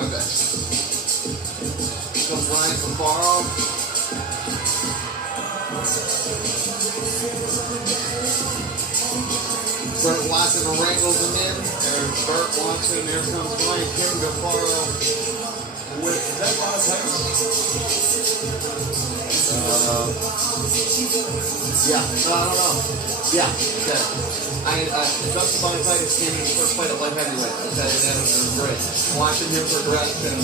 my best. Here comes RyanCafaro. Brett Watson wrangles him in. There's Bert Watson. There comes RyanCafaro with that lot of height. Yeah, no, I don't know. Yeah, okay. Justin Bonifatius came in his first fight at light heavyweight. Okay, and it was great. Watching him progress and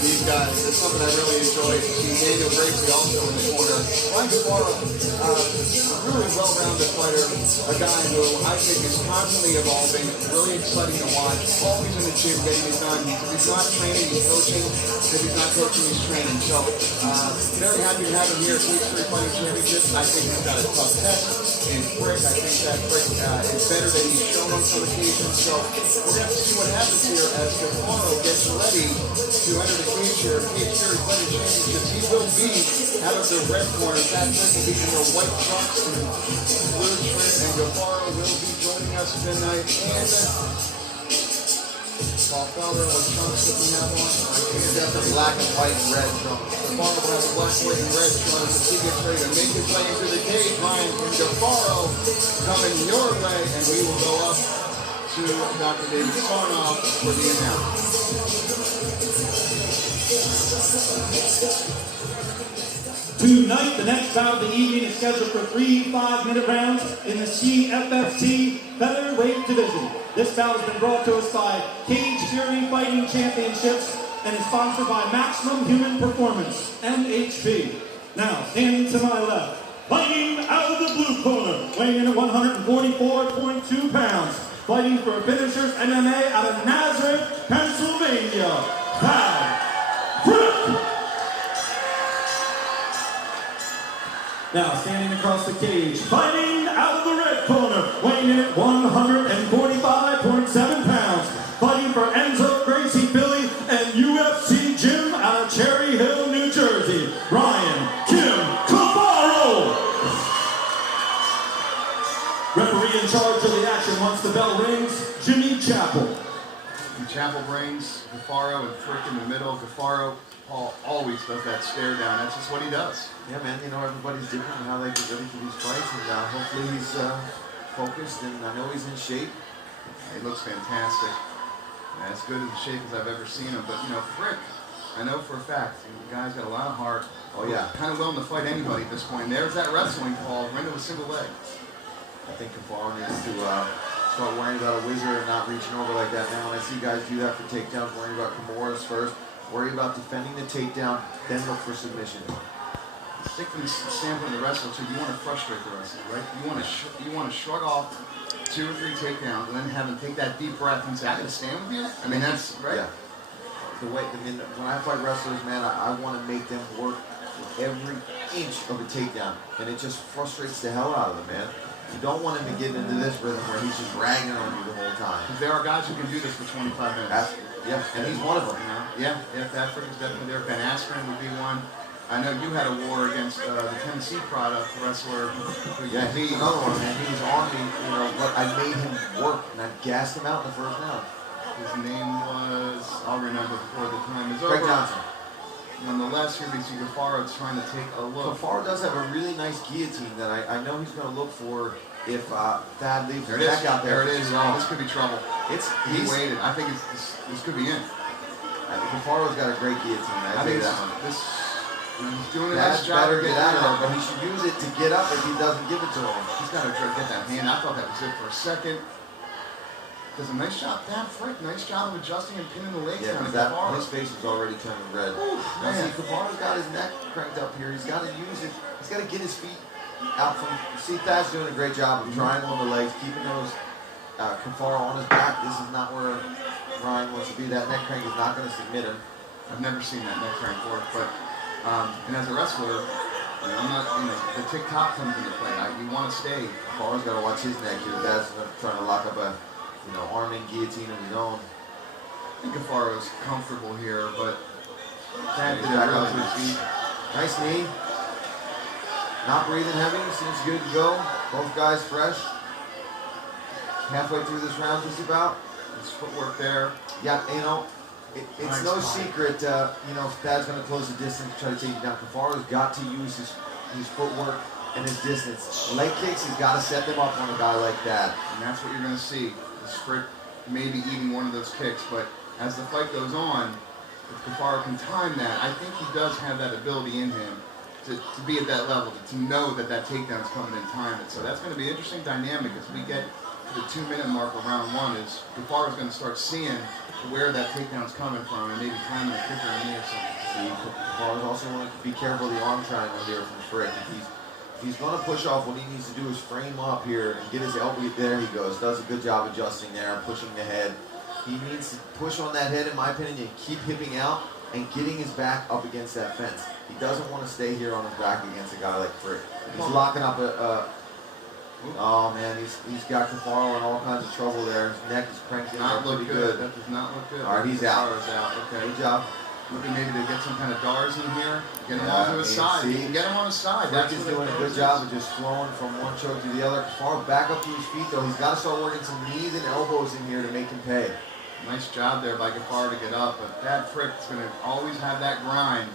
these guys, it's something I really enjoyed. See Daniel Gracie also in the corner. RyanCafaro, really well-rounded fighter, a guy who I think is constantly evolving, really exciting to watch, always in the gym getting it done. If he's not training, he's coaching. If he's not coaching, he's training. So, very happy to have him here at H3 Fighting Championship. I think he's got a tough test in Frick. I think that Frick is better than he's shown on some occasions. So, we're going to see what happens here as Cafaro gets ready to enter the cage here at H3 Fighting Championship. He will be out of the red corner. That Frick will be in the white trunks and blue trim, and Cafaro will be joining us tonight. And Paul Felder with trunks that we have on. He's got the black and white and red trunks. Cafaro has the black, white, and red trunks as he gets ready to make his way into the cage. RyanCafaro coming your way, and we will go up to Dr. David Sarnoff for the announcement. Tonight, the next bout of the evening is scheduled for 3 5-minute rounds in the CFFT featherweight division. This bout has been brought to us by Cage Fury Fighting Championships and is sponsored by Maximum Human Performance, MHP. Now, standing to my left, fighting out of the blue corner, weighing in at 144.2 pounds, fighting for Finishers MMA out of Nazareth, Pennsylvania, Thad Frick. Now, standing across the cage, fighting out of the red corner, weighing in at 145.7 pounds, fighting for Enzo Gracie Philly and UFC Gym out of Cherry Hill, New Jersey, RyanCafaro. Referee in charge of the action once the bell rings, Jimmy Chappell. Chappell brings Cafaro and Frick in the middle. Cafaro, Paul always does that stare down. That's just what he does. Yeah, man, you know, everybody's different in how they get ready for these fights, and hopefully he's focused, and I know he's in shape. He looks fantastic. As good a shape as I've ever seen him. But, you know, Frick, I know for a fact, the guy's got a lot of heart. Oh, yeah. Kind of willing to fight anybody at this point. And there's that wrestling, Paul, right into a single leg. I think Cafaro needs to start worrying about a wizard and not reaching over like that. Now, when I see guys do that for takedowns, worrying about Kimuras first, worry about defending the takedown, then look for submission. I think from the standpoint of the wrestler, too, you want to frustrate the wrestler, right? You want to shrug off 2 or 3 takedowns and then have him take that deep breath and say, "I got to stand with you." I mean, that's right. Yeah. When I fight wrestlers, man, I want to make them work with every inch of a takedown, and it just frustrates the hell out of them, man. You don't want him to get into this rhythm where he's just ragging on you the whole time. Because there are guys who can do this for 25 minutes. Yeah, and he's one of them. You know? Yeah, Thad Frick is definitely there. Ben Askren would be one. I know you had a war against the Tennessee product wrestler. Yeah, he's another one, man. He was on me, you know, but I made him work, and I gassed him out in the first round. His name was, I'll remember before the time is Craig over. Johnson. Nonetheless, here we see Cafaro trying to take a look. Cafaro does have a really nice guillotine that I know he's going to look for if Thad leaves There the it neck is. out there. There it is. Oh, this could be trouble. He He's waited. I think this could be in. Cafaro's got a great guillotine. I think that one. He's doing a That's nice job better of get getting out of it. there, but he should use it to get up if he doesn't give it to him. He's got to get that hand. I thought that was it for a second. Does a nice job, Thad Frick. Nice job of adjusting and pinning the legs down. His face was already turning red. Now see, Cafaro's got his neck cranked up here. He's got to use it. He's got to get his feet out from. See, Thad's doing a great job of triangling the legs, keeping those Cafaro on his back. This is not where Ryan wants to be. That neck crank is not going to submit him. I've never seen that neck crank work, but and as a wrestler, I'm not. The tick-tock comes into play. You want to stay. Cafaro's got to watch his neck here. Thad's trying to lock up a arm in guillotine of his own. I think Cafaro's comfortable here, but Thad did back up to his feet. Nice knee. Not breathing heavy. Seems good to go. Both guys fresh. Halfway through this round, just about. His footwork there. Yeah, It's Nice no fight. secret, you know, Thad's going to close the distance, try to take you down. Cafaro's got to use his footwork and his distance. Leg kicks, he's got to set them up on a guy like that. And that's what you're going to see. Is Frick maybe eating one of those kicks, but as the fight goes on, if Cafaro can time that, I think he does have that ability in him to be at that level, to know that takedown's coming and time it. So that's going to be an interesting dynamic as we get to the 2-minute mark of round one, is Cafaro's going to start seeing where that takedown's coming from and maybe timing a kicker in or something. See, Cafaro's also want to be careful of the arm triangle here from Frick. If he's going to push off, what he needs to do is frame up here and get his elbow. There he goes. Does a good job adjusting there, pushing the head. He needs to push on that head, in my opinion, and keep hipping out and getting his back up against that fence. He doesn't want to stay here on his back against a guy like Frick. He's locking up oh man, he's got Cafaro in all kinds of trouble there. His neck is cranked in there pretty good. That does not look good. All right, he's out. Cafaro's out. Okay. Good job. Looking maybe to get some kind of DARs in here. Get him onto his side. See, You can get him on his side. Frick is doing a good job of just throwing from one choke to the other. Cafaro back up to his feet though. He's got to start working some knees and elbows in here to make him pay. Nice job there by Cafaro to get up, but Thad Frick is going to always have that grind.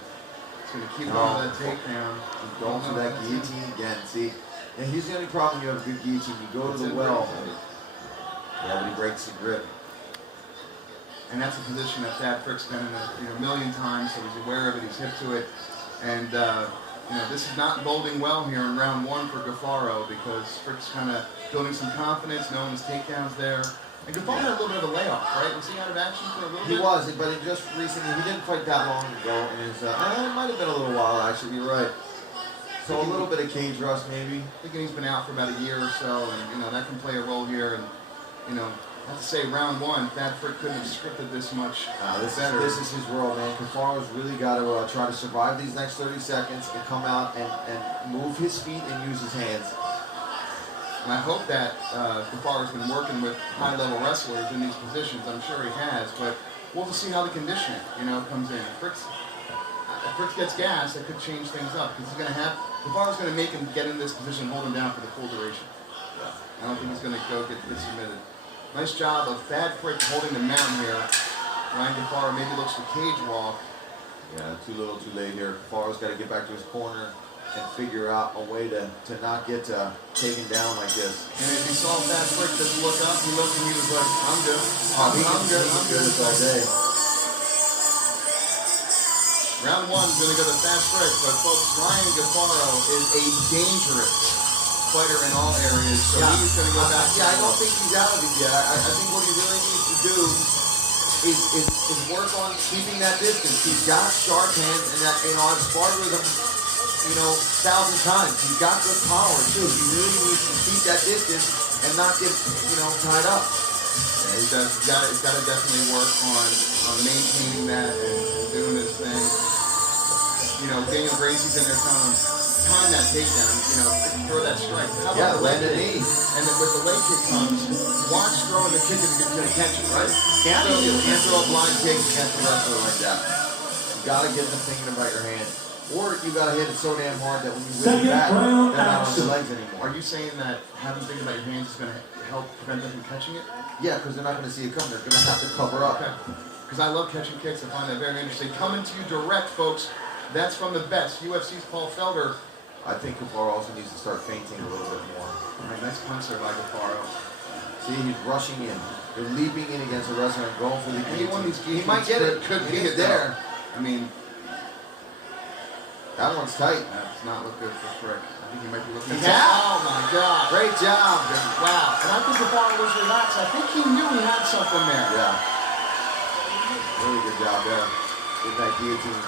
He's going to keep on that takedown. He's going for that guillotine again. See, and here's the only problem: you have a good guillotine. You go to the well. Yeah, but he breaks the grip. And that's a position that Thad Frick's been in a million times, so he's aware of it. He's hip to it, and you know, this is not boding well here in round one for Cafaro, because Frick's kind of building some confidence, knowing his takedown's there. And Cafaro had a little bit of a layoff, right? Was he out of action for a little bit? He was, but it just recently, he didn't fight that long ago, and it might have been a little while, actually, you're right. So a little bit of cage rust, maybe. Thinking he's been out for about a year or so, and you know, that can play a role here. And you know, I have to say, round one, Thad Frick couldn't have scripted this much better. This is his world, man. Cafaro's really got to try to survive these next 30 seconds and come out and move his feet and use his hands. And I hope that Cafaro's been working with high-level wrestlers in these positions. I'm sure he has, but we'll see how the conditioning, you know, comes in. If Frick gets gas, that could change things up, because Cafaro's going to make him get in this position, hold him down for the full duration. I don't think he's going to go get submitted. Nice job of Thad Frick holding the mountain here. Ryan Cafaro maybe looks for cage walk. Yeah, too little, too late here. Cafaro's got to get back to his corner and figure out a way to not get taken down like this. And if you saw Thad Frick just look up, he looked and he was like, I'm good. I'm good. This all day. Round one's going to go to Thad Frick, but folks, Ryan Cafaro is a dangerous fighter in all areas, so he's going to go back. Yeah, I don't think he's out of it yet. I think what he really needs to do is work on keeping that distance. He's got sharp hands, and that, you know, I've sparred with him, you know, 1,000 times. He's got good power too. He really needs to keep that distance and not get, you know, tied up. Yeah, he's got to definitely work on maintaining that and doing his thing. You know, Daniel Gracie's in there telling him, time that takedown, you know, throw that strike. How about the land leg the knee. And then with the leg kick comes, watch throwing the kick if he's going to catch it, right? Can't throw a blind kick against a wrestler like that. You gotta get them thinking about your hand. Or you gotta hit it so damn hard that when you whip it back, they're not on your legs anymore. Are you saying that having to think about your hands is going to help prevent them from catching it? Yeah, because they're not gonna see it come. They're gonna have to cover up. Okay. Because I love catching kicks. I find that very interesting. Coming to you direct, folks. That's from the best. UFC's Paul Felder. I think Cafaro also needs to start feinting a little bit more. All right, nice punch there by Cafaro. See, he's rushing in. They're leaping in against the wrestler and going for the Anyone guillotine. He might get it. Could be it there. I mean, that one's tight. that does not look good for Frick. I think he might be looking He's out. Oh my God. Great job. Wow. And I think Cafaro was relaxed. I think he knew he had something there. Yeah. Really good job there. With that guillotine.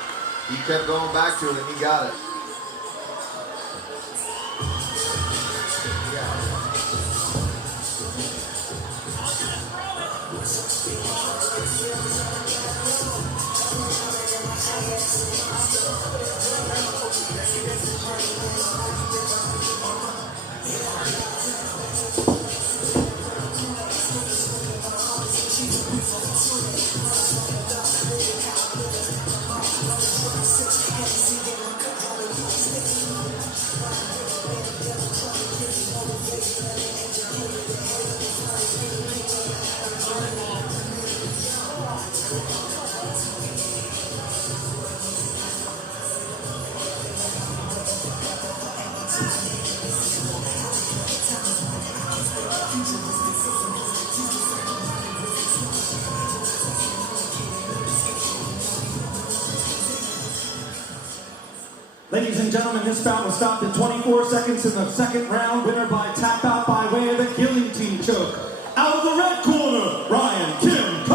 He kept going back to it and he got it. Ladies and gentlemen, this bout was stopped at 24 seconds in the second round. Winner by tap out by way of the guillotine choke. Out of the red corner, RyanCafaro.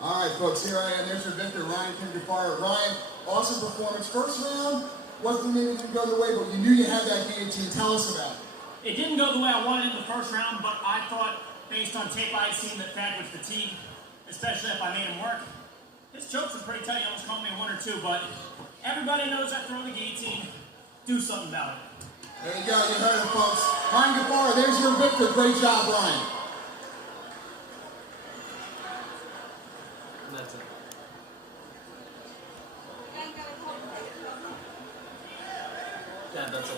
All right, folks, here I am. There's your victor, RyanCafaro. Ryan, awesome performance. First round wasn't maybe to go the way, but you knew you had that guillotine. Tell us about it. It didn't go the way I wanted in the first round, but I thought, based on tape I had seen, that Thad would fatigue, especially if I made him work. His chokes were pretty tight. He almost caught me in 1 or 2, but everybody knows I throw the guillotine. Do something about it. There you go. You heard it, folks. RyanCafaro, there's your victor. Great job, Ryan. That's it. Yeah, that's it.